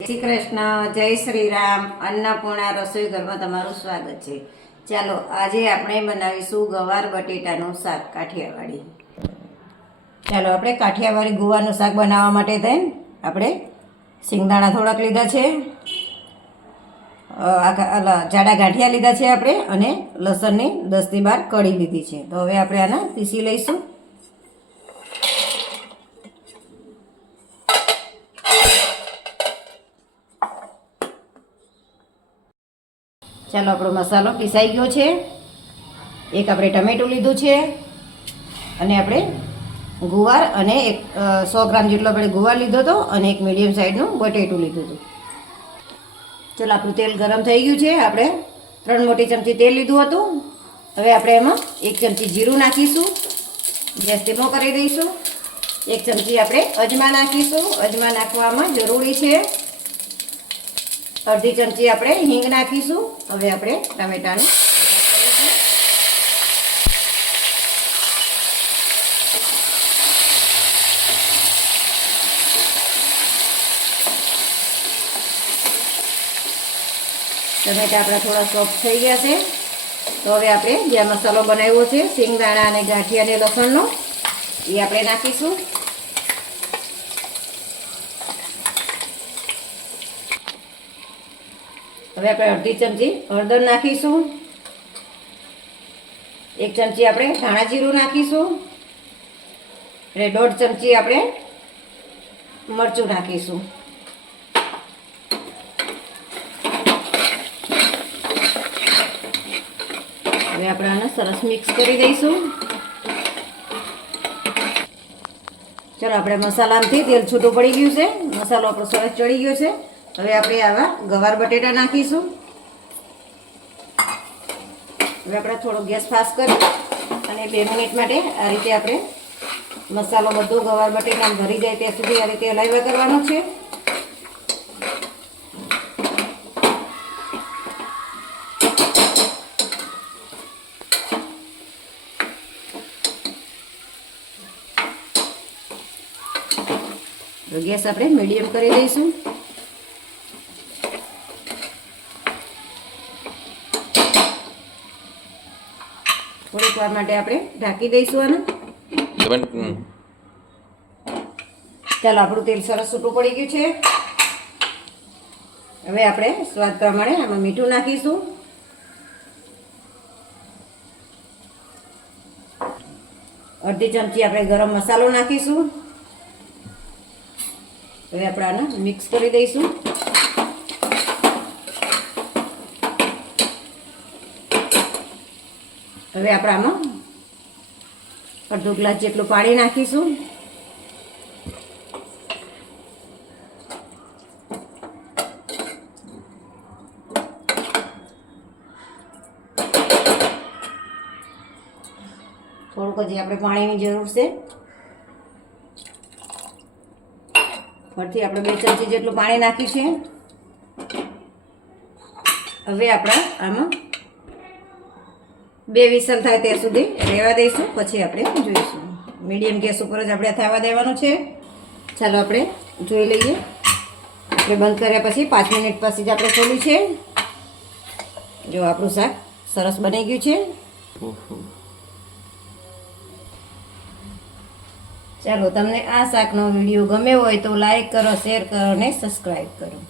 શ્રી કૃષ્ણ જય શ્રી રામ અન્નપૂર્ણા રસોઈ ઘરમાં તમારું સ્વાગત છે. ચાલો, આજે આપણે બનાવીશું ગવાર બટેટાનું શાક, કાઠિયાવાડી. ચાલો, આપણે કાઠિયાવાડી ગુવારનું શાક બનાવવા માટે થઈને આપણે સિંગદાણા થોડાક લીધા છે. જાડા ગાંઠિયા લીધા છે આપણે અને લસણની દસથી બાર કળી લીધી છે. તો હવે આપણે આના પીસી લઈશું. ચાલો આપણો મસાલો પીસાઈ ગયો છે. એક આપણે ટમેટું લીધું છે. અને આપણે ગુવાર અને એક સો ગ્રામ જેટલો આપણે ગુવાર લીધો હતો અને એક મીડિયમ સાઇઝનું બટેટું લીધું હતું. ચાલો, આપણું તેલ ગરમ થઈ ગયું છે. આપણે ત્રણ મોટી ચમચી તેલ લીધું હતું. હવે આપણે એમાં એક ચમચી જીરું નાખીશું. ગેસ ધીમો કરી દઈશું. એક ચમચી આપણે અજમા નાખીશું. અજમા નાખવામાં જરૂરી છે અડધી ચમચી આપણે હિંગ નાખીશું. હવે આપણે ટામેટાનું ટમેટા આપણા થોડા સોફ્ટ થઈ ગયા છે. તો હવે આપણે જે મસાલો બનાવ્યો છે સિંગદાણા અને ગાંઠિયા અને લસણનો, એ આપણે નાખીશું. હવે આપણે અડધી ચમચી હળદર નાખીશું. એક ચમચી આપણે ધાણા જીરું નાખીશું. અને દોઢ ચમચી આપણે મરચું નાખીશું. હવે આપણે આને સરસ મિક્સ કરી દઈશું. ચલો, આપણે મસાલામાંથી તેલ છૂટું પડી ગયું છે. મસાલો આપણો સરસ ચડી ગયો છે. હવે આપણે આવા ગવાર બટેટા નાખીશું. હવે આપણે થોડો ગેસ ફાસ્ટ કરી અને બે મિનિટ માટે આ રીતે આપણે મસાલો બધો ગવાર બટેટા ભરી જાય ત્યાં સુધી આ રીતે હલાવ્યા કરવાનો છે. ગેસ આપણે મીડિયમ કરી દઈશું. થોડીક વાર માટે આપણે ઢાંકી દઈશું આને. ચાલો આપણું તેલ સરસ છૂટું પડી ગયું છે. હવે આપણે સ્વાદ પ્રમાણે આમાં મીઠું નાખીશું. અડધી ચમચી આપણે ગરમ મસાલો નાખીશું. હવે આપણે આને મિક્સ કરી દઈશું. હવે આપણે આમાં અડધો ગ્લાસ જેટલું પાણી નાખીશું. થોડુંક હજી આપણે પાણીની જરૂર છે. ફરીથી આપણે બે ચમચી જેટલું પાણી નાખ્યું છે. હવે આપણે આમાં બે વિસલ થાય ત્યાં સુધી રહેવા દઈશું પછી આપણે જોઈશું. મીડિયમ ગેસ ઉપર જ આપણે થવા દેવાનું છે. ચાલો આપણે જોઈ લઈએ. આપણે બંધ કર્યા પછી પાંચ મિનિટ પછી જ આપણે ખોલ્યું છે. જો આપણું શાક સરસ બની ગયું છે. ચાલો તમને આ શાકનો વીડિયો ગમ્યો હોય તો લાઈક કરો શેર કરો અને સબસ્ક્રાઈબ કરો.